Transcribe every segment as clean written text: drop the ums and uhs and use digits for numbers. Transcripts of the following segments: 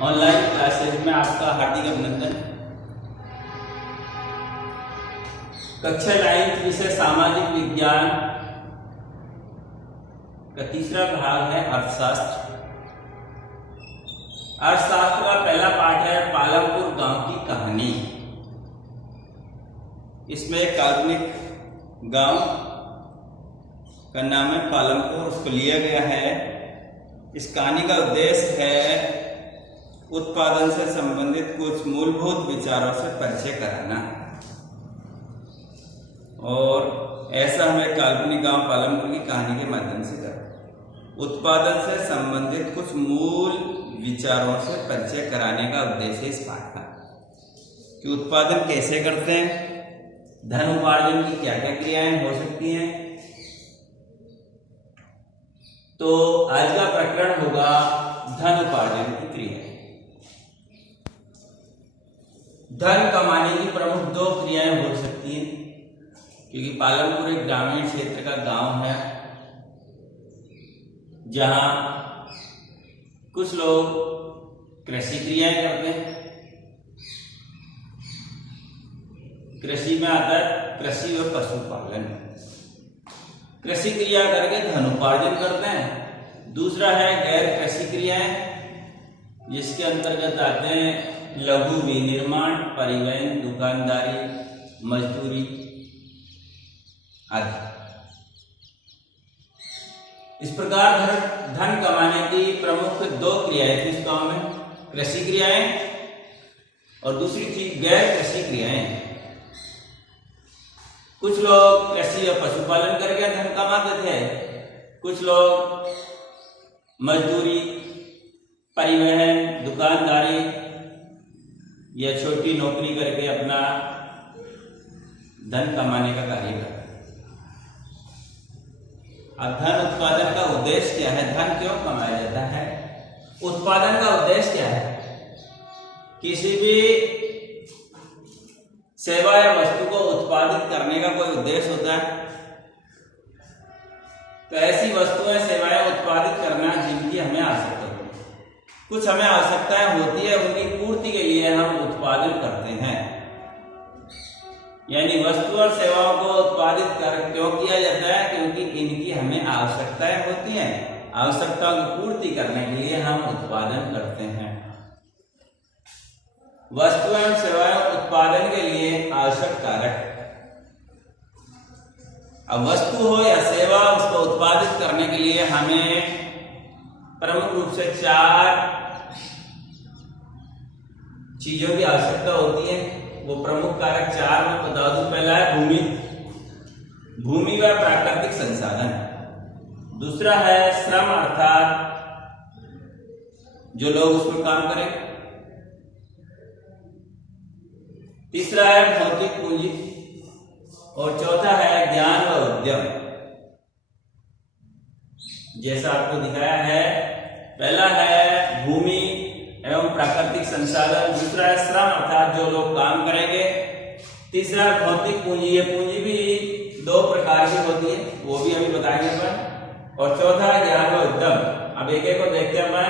Online classes में आपका हार्दिक अभिनंदन। कक्षा 9 विषय सामाजिक विज्ञान का तीसरा भाग है अर्थशास्त्र। अर्थशास्त्र का पहला पाठ है पालमपुर गांव की कहानी। इसमें एक काल्पनिक गांव का नाम है पालमपुर, उसको लिया गया है। इस कहानी का उद्देश्य है उत्पादन से संबंधित कुछ मूलभूत विचारों से परिचय कराना, और ऐसा हमें काल्पनिक गांव पालमपुर की कहानी के माध्यम से करें। उत्पादन से संबंधित कुछ मूल विचारों से परिचय कराने का उद्देश्य इस पाठ का, कि उत्पादन कैसे करते हैं, धन उपार्जन की क्या क्या क्रियाएं हो सकती हैं। तो आज का प्रकरण होगा धन उपार्जन की क्रिया। धन कमाने की प्रमुख 2 क्रियाएं हो सकती हैं, क्योंकि पालमपुर एक ग्रामीण क्षेत्र का गांव है, जहां कुछ लोग कृषि क्रियाएं करते हैं। कृषि में आता है कृषि और पशुपालन। कृषि क्रिया करके धन उपार्जन करते हैं। दूसरा है गैर कृषि क्रियाएं, जिसके अंतर्गत आते हैं लघु विनिर्माण, परिवहन, दुकानदारी, मजदूरी आदि। इस प्रकार धन कमाने की प्रमुख 2 क्रियाएं थी इस गांव में, कृषि क्रियाएं और दूसरी थी गैर कृषि क्रियाएं। कुछ लोग कृषि और पशुपालन करके धन कमाते थे, कुछ लोग मजदूरी, परिवहन, दुकानदारी या छोटी नौकरी करके अपना धन कमाने का कार्य करते। अब धन उत्पादन का उद्देश्य क्या है, धन क्यों कमाया जाता है? उत्पादन का उद्देश्य क्या है? किसी भी सेवा या वस्तु को उत्पादित करने का कोई उद्देश्य होता है। तो ऐसी वस्तुएं, सेवाएं उत्पादित करना जिनकी हमें आवश्यकता होती है। कुछ हमें आवश्यकताएं होती है, उनकी पूर्ति के लिए हम उत्पादन करते हैं। यानी वस्तु और सेवाओं को उत्पादित क्यों किया जाता है? क्योंकि इनकी हमें आवश्यकताएं होती हैं। आवश्यकताओं की पूर्ति करने के लिए हम उत्पादन करते हैं। वस्तु एवं सेवाएं उत्पादन के लिए आवश्यक कारक। अब वस्तु हो या सेवा, उसको उत्पादित करने के लिए हमें प्रमुख रूप से 4 चीजों की आवश्यकता होती है। वो प्रमुख कारक 4 में बता दूं। पहला है भूमि, भूमि व प्राकृतिक संसाधन। दूसरा है श्रम, अर्थात जो लोग उसमें काम करें। तीसरा है भौतिक पूंजी, और चौथा है ज्ञान व उद्यम। जैसा आपको दिखाया है, पहला है भूमि एवं प्राकृतिक संसाधन, दूसरा है श्रम अर्थात जो लोग काम करेंगे, तीसरा है भौतिक पूंजी। ये पूंजी भी 2 प्रकार की होती है, वो भी अभी बताएंगे अपन, और चौथा है ज्ञान व उद्यम। अब एक एक को देखते हैं अपन।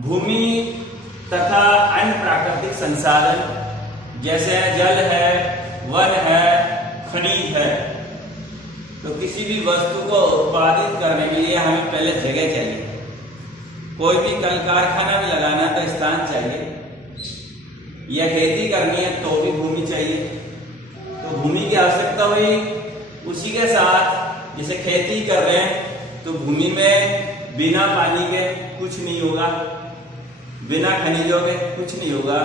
भूमि तथा अन्य प्राकृतिक संसाधन जैसे जल है, वन है, खनिज है। तो किसी भी वस्तु को उत्पादित करने के लिए हमें पहले जगह चाहिए। कोई भी कल कारखाना भी लगाना है तो स्थान चाहिए, या खेती करनी है तो भी भूमि चाहिए। तो भूमि की आवश्यकता हुई। उसी के साथ जैसे खेती कर रहे हैं तो भूमि में बिना पानी के कुछ नहीं होगा, बिना खनिजों के कुछ नहीं होगा।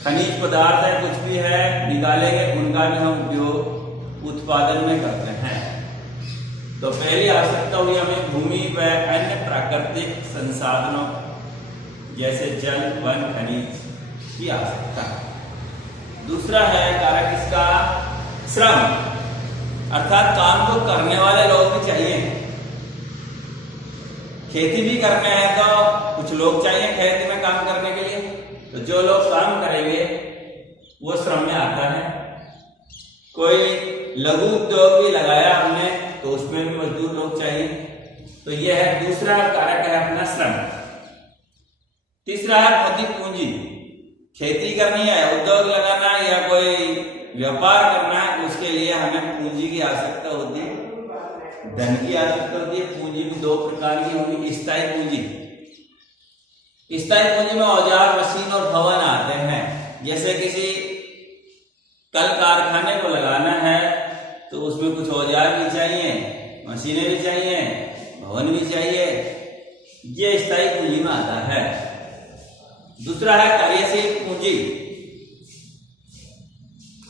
खनिज पदार्थ है, कुछ भी है, निकालेंगे, उनका भी हम उपयोग उत्पादन में करते हैं। तो पहली आवश्यकता हुई हमें भूमि व अन्य प्राकृतिक संसाधनों जैसे जल, वन, खनिज की आवश्यकता। दूसरा है कारक इसका श्रम, अर्थात काम को करने वाले लोग भी चाहिए। खेती भी करना है तो कुछ लोग चाहिए खेती में काम करने के लिए। तो जो लोग काम करेंगे वो श्रम में आता है। कोई लघु उद्योग भी लगाया हमने तो उसमें भी मजदूर लोग चाहिए। तो यह है दूसरा कारक है अपना श्रम। तीसरा है भौतिक पूंजी। खेती करनी है, उद्योग लगाना है या कोई व्यापार करना है, उसके लिए हमें पूंजी की आवश्यकता होती है, धन की आवश्यकता होती है। पूंजी भी दो प्रकार की होगी। स्थायी पूंजी, स्थायी पूंजी में औजार, मशीन और भवन आते हैं। जैसे किसी कल कारखाने को लगाना है तो उसमें कुछ औजार भी चाहिए, मशीनें भी चाहिए, भवन भी चाहिए, ये स्थायी पूंजी में आता है। दूसरा है कार्यशील पूंजी,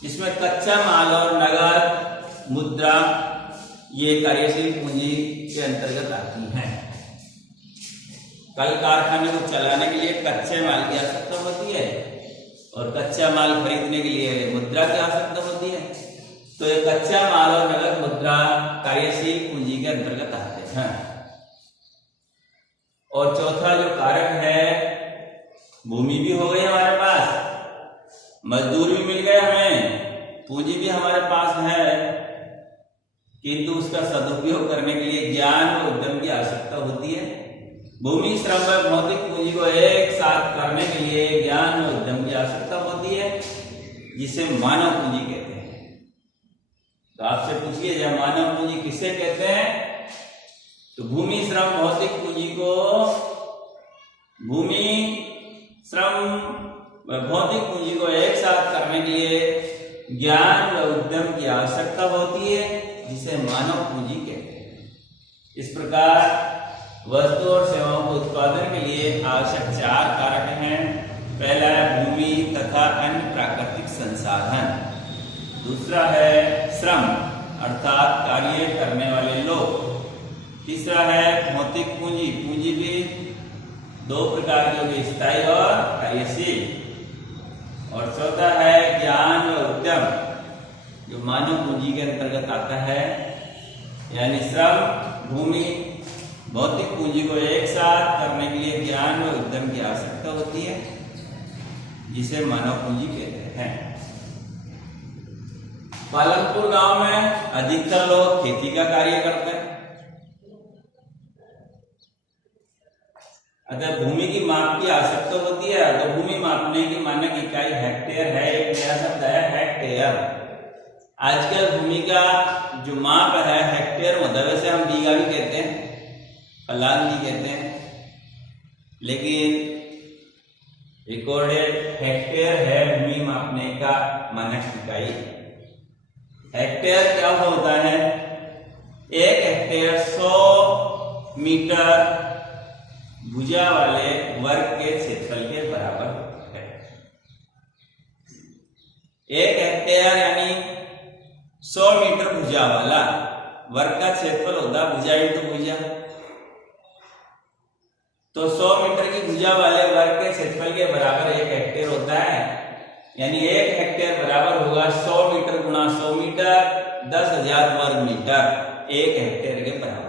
इसमें कच्चा माल और नगद मुद्रा ये कार्यशील पूंजी के अंतर्गत आती हैं। कल कारखाने को चलाने के लिए कच्चे माल की आवश्यकता होती है और कच्चा माल खरीदने के लिए मुद्रा की आवश्यकता होती है। तो ये कच्चा माल और नगद मुद्रा कार्यशील पूंजी के अंतर्गत आते हैं। और चौथा जो कारक है, भूमि भी हो गई हमारे पास, मजदूर भी मिल गए हमें, पूंजी भी हमारे पास है, किंतु उसका सदुपयोग करने के लिए ज्ञान और उद्यम की आवश्यकता होती है। भूमि, श्रम व भौतिक पूंजी को एक साथ करने के लिए ज्ञान और उद्यम की आवश्यकता होती है, जिसे मानव पूंजी कहते हैं। तो आपसे पूछिए, जब मानव पूंजी किसे कहते हैं? तो भूमि, श्रम, भौतिक पूंजी को भूमि, श्रम व भौतिक पूंजी को एक साथ करने के लिए ज्ञान व उद्यम की आवश्यकता होती है, जिसे मानव पूंजी कहते हैं। इस प्रकार वस्तु और सेवाओं के उत्पादन के लिए आवश्यक चार कारक हैं। पहला है भूमि तथा अन्य प्राकृतिक संसाधन। दूसरा है श्रम अर्थात कार्य करने वाले लोग। तीसरा है भौतिक पूंजी, पूंजी भी दो प्रकार की होगी, स्थायी और कार्यशील। और चौथा है ज्ञान व उद्यम, जो मानव पूंजी के अंतर्गत आता है। यानी श्रम, भूमि, भौतिक पूंजी को एक साथ करने के लिए ज्ञान व उद्यम की आवश्यकता होती है, जिसे मानव पूंजी कहते हैं। पालनपुर गांव में अधिकतर लोग खेती का कार्य करते हैं। अगर भूमि की माप की आवश्यकता होती है तो भूमि मापने की मानक इकाई हेक्टेयर है। एक नया शब्द है हेक्टेयर। आजकल भूमि का जो माप है हेक्टेयर होता है, वैसे हम बीघा भी कहते हैं, फलांग भी कहते हैं, लेकिन रिकॉर्डेड हेक्टेयर है भूमि मापने का मानक इकाई। हेक्टेयर क्या होता है? एक हेक्टेयर 100 मीटर भुजा वाले वर्ग के क्षेत्रफल के बराबर है। एक हेक्टेयर यानी 100 मीटर भुजा वाला वर्ग का क्षेत्रफल होता है, भुजा इंटू भुजा। तो 100 मीटर की भुजा वाले वर्ग के क्षेत्रफल के बराबर एक हेक्टेयर होता है। यानी एक हेक्टेयर बराबर होगा 100 मीटर गुणा 100 मीटर, 10,000 वर्ग मीटर एक हेक्टेयर के बराबर।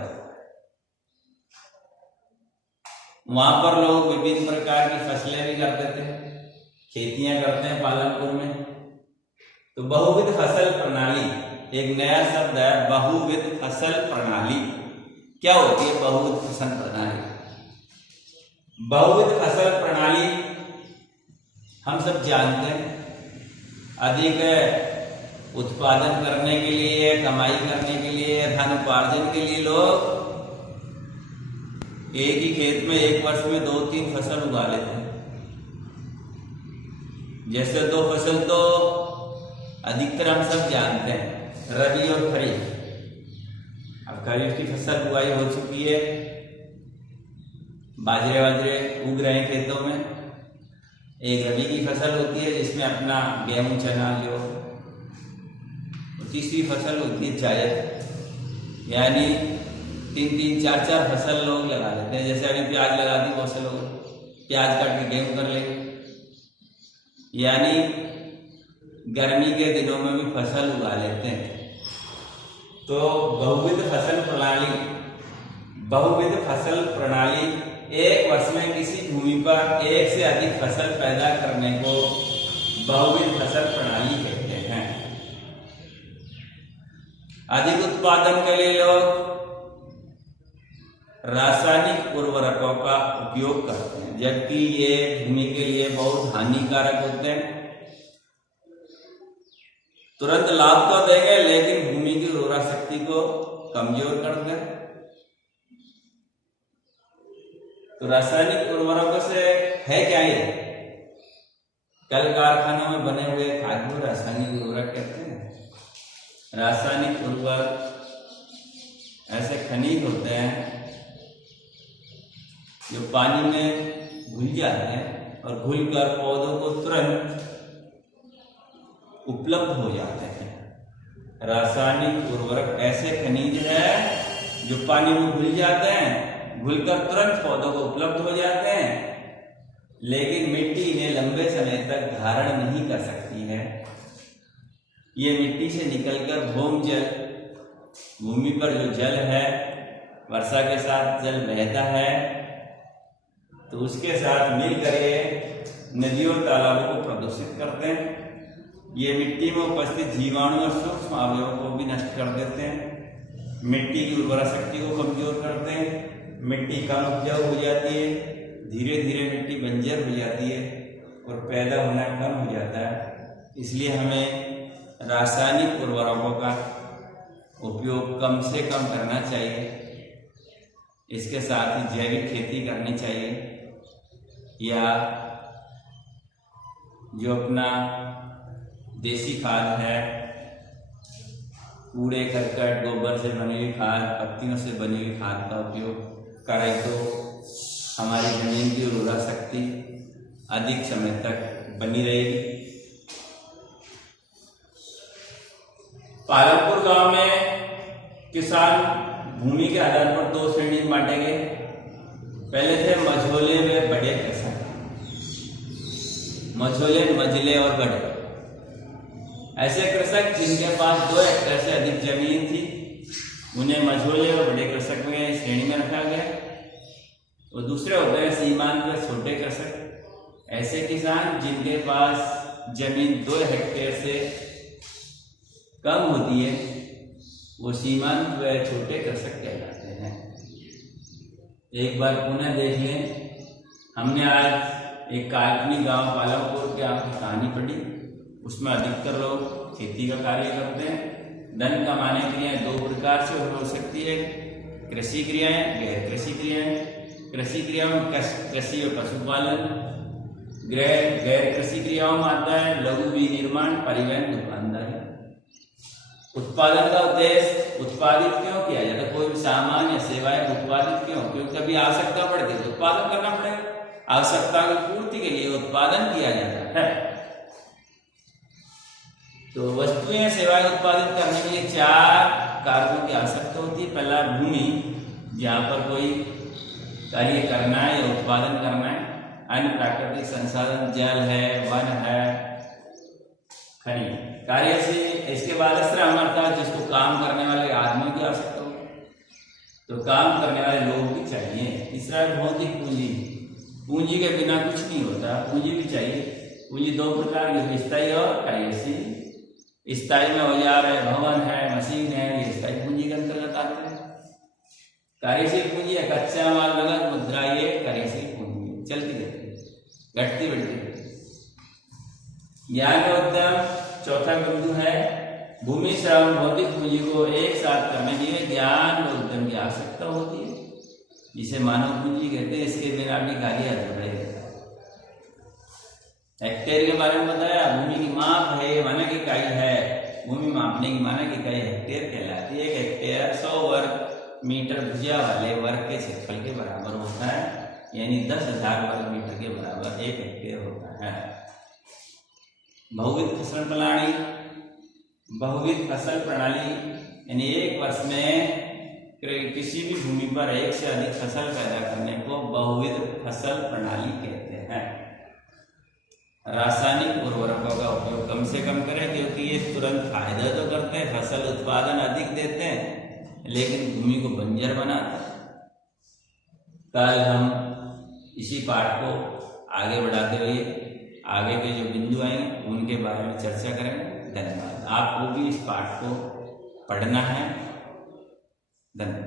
वहां पर लोग विभिन्न प्रकार की फसलें भी करते थे, खेतियां करते हैं पालनपुर में। तो बहुविध फसल प्रणाली, एक नया शब्द है बहुविध फसल प्रणाली। क्या होती है बहुविध फसल प्रणाली? बहुविध फसल प्रणाली हम सब जानते हैं, अधिक उत्पादन करने के लिए, कमाई करने के लिए, धन उपार्जन के लिए लोग एक ही खेत में एक वर्ष में 2-3 फसल उगा लेते हैं। जैसे 2 फसल तो अधिकतर हम सब जानते हैं, रबी और खरीफ। अब खरीफ की फसल बुआई हो चुकी है, बाजरे वाजरे उग रहे हैं खेतों में। एक रबी की फसल होती है जिसमें अपना गेहूं, चना, जो। और तीसरी फसल होती है जायद, यानी 3-3, 4-4 फसल लोग लगा लेते हैं। जैसे अभी प्याज लगा दी, बहुत से लोग प्याज काट के गेहूं कर लेंगे। यानी गर्मी के दिनों में भी फसल उगा लेते हैं। तो बहुविध फसल प्रणाली एक वर्ष में किसी भूमि पर एक से अधिक फसल पैदा करने को बहुविध फसल प्रणाली कहते हैं। अधिक उत्पादन के लिए लोग रासायनिक उर्वरकों का उपयोग करते हैं, जबकि ये भूमि के लिए बहुत हानिकारक होते हैं। तुरंत लाभ तो देंगे लेकिन भूमि की उर्वरा शक्ति को कमजोर कर दें। तो रासायनिक उर्वरकों से है क्या ये? कल कारखानों में बने हुए खाद को रासायनिक उर्वरक कहते हैं। रासायनिक उर्वरक ऐसे खनिज होते हैं जो पानी में घुल जाते हैं और घुलकर पौधों को तुरंत उपलब्ध हो जाते हैं। रासायनिक उर्वरक ऐसे खनिज है जो पानी में घुल जाते हैं, घुलकर तुरंत पौधों को उपलब्ध हो जाते हैं, लेकिन मिट्टी इन्हें लंबे समय तक धारण नहीं कर सकती है। ये मिट्टी से निकलकर भूमि जल, भूमि पर जो जल है, वर्षा के साथ जल बहता है, तो उसके साथ मिलकर ये नदियों और तालाबों को प्रदूषित करते हैं। ये मिट्टी में उपस्थित जीवाणु और सूक्ष्म अवयवों को भी नष्ट कर देते हैं, मिट्टी की उर्वरा शक्ति को कमजोर करते हैं, मिट्टी कम उपजाऊ हो जाती है, धीरे धीरे मिट्टी बंजर हो जाती है और पैदा होना कम हो जाता है। इसलिए हमें रासायनिक उर्वरकों का उपयोग कम से कम करना चाहिए। इसके साथ ही जैविक खेती करनी चाहिए, या जो अपना देसी खाद है, कूड़े करकट गोबर से बनी हुई खाद, पत्तियों से बनी हुई खाद का उपयोग करें तो हमारी जमीन की उर्वरा शक्ति अधिक समय तक बनी रहेगी। पालमपुर गांव में किसान भूमि के आधार पर दो श्रेणी में बांटे गए। पहले थे मझोले व बड़े कृषक, मझोले, मझले और बड़े। ऐसे कृषक जिनके पास 2 हेक्टेयर से अधिक जमीन थी, उन्हें मझोले और बड़े कृषक में श्रेणी में रखा गया। और दूसरे हो गए सीमांत व छोटे कृषक। ऐसे किसान जिनके पास जमीन 2 हेक्टेयर से कम होती है, वो सीमांत व छोटे कृषक कहलाते हैं। एक बार पुनः देख लें, हमने आज एक काल्पनिक गांव पालमपुर के आपकी कहानी पढ़ी। उसमें अधिकतर लोग खेती का कार्य करते हैं। धन कमाने की क्रियाएं 2 प्रकार से हो सकती है, कृषि क्रियाएं, गैर कृषि क्रियाएं। कृषि क्रियाओं में कृषि और पशुपालन, गैर कृषि क्रियाओं में आता है लघु विनिर्माण, परिवहन, दुकानदारी। उत्पादन का उद्देश्य उत्पादित क्यों किया जाता है? कोई भी सामान या सेवाएं उत्पादित क्यों? क्योंकि कभी आवश्यकता पड़ती है तो उत्पादन करना पड़ेगा। आवश्यकता की पूर्ति के लिए उत्पादन किया जाता है। तो वस्तुएं सेवाएं उत्पादित करने के लिए 4 कारकों की आवश्यकता होती है। पहला भूमि, जहाँ पर कोई कार्य करना है या उत्पादन करना है। अन्य प्राकृतिक संसाधन, जल है, वन है, खनिज। कार्य से इसके बाद श्रम, अर्थात जिसको काम करने वाले आदमी की आवश्यकता हो, तो काम करने वाले लोग भी चाहिए। तीसरा है भौतिक पूंजी। पूंजी के बिना कुछ नहीं होता, पूंजी भी चाहिए। पूंजी 2 प्रकार की, स्थायी और कार्यशील। स्थायी में औजार है, भवन है, मशीन है, ये स्थायी पूंजी के अंतर्गत आते हैं। कार्यशील पूंजी है कच्चा माल, नगद मुद्रा, ये कार्यशील पूंजी चलती रहती है, घटती बढ़ती। ज्ञान और उद्यम चौथा बिंदु है। भूमि, श्रम, भौतिक पूंजी को एक साथ करने के लिए ज्ञान और उद्यम की आवश्यकता होती है, जिसे मानव पूंजी कहते हैं। इसके बिना भी कार्य अधूरा ही रहता है। हेक्टेयर के बारे में बताया। भूमि की माप है, मानक इकाई है। भूमि मापने की मानक इकाई हेक्टेयर कहलाती है। 1 हेक्टेयर 100 वर्ग मीटर भुजा वाले वर्ग के क्षेत्रफल के बराबर होता है, यानी 10,000 वर्ग मीटर के बराबर 1 हेक्टेयर होता है। बहुविध फसल प्रणाली, बहुविध फसल प्रणाली यानी एक वर्ष में किसी भी भूमि पर एक से अधिक फसल पैदा करने को बहुविध फसल प्रणाली कहते हैं। रासायनिक उर्वरकों का उपयोग कम से कम करें, क्योंकि ये तुरंत फायदा तो करते हैं, फसल उत्पादन अधिक देते हैं, लेकिन भूमि को बंजर बनाते हैं। कल हम इसी पाठ को आगे बढ़ाते हुए आगे के जो बिंदु आएंगे उनके बारे में चर्चा करेंगे। धन्यवाद। आपको भी इस पाठ को पढ़ना है। धन्यवाद।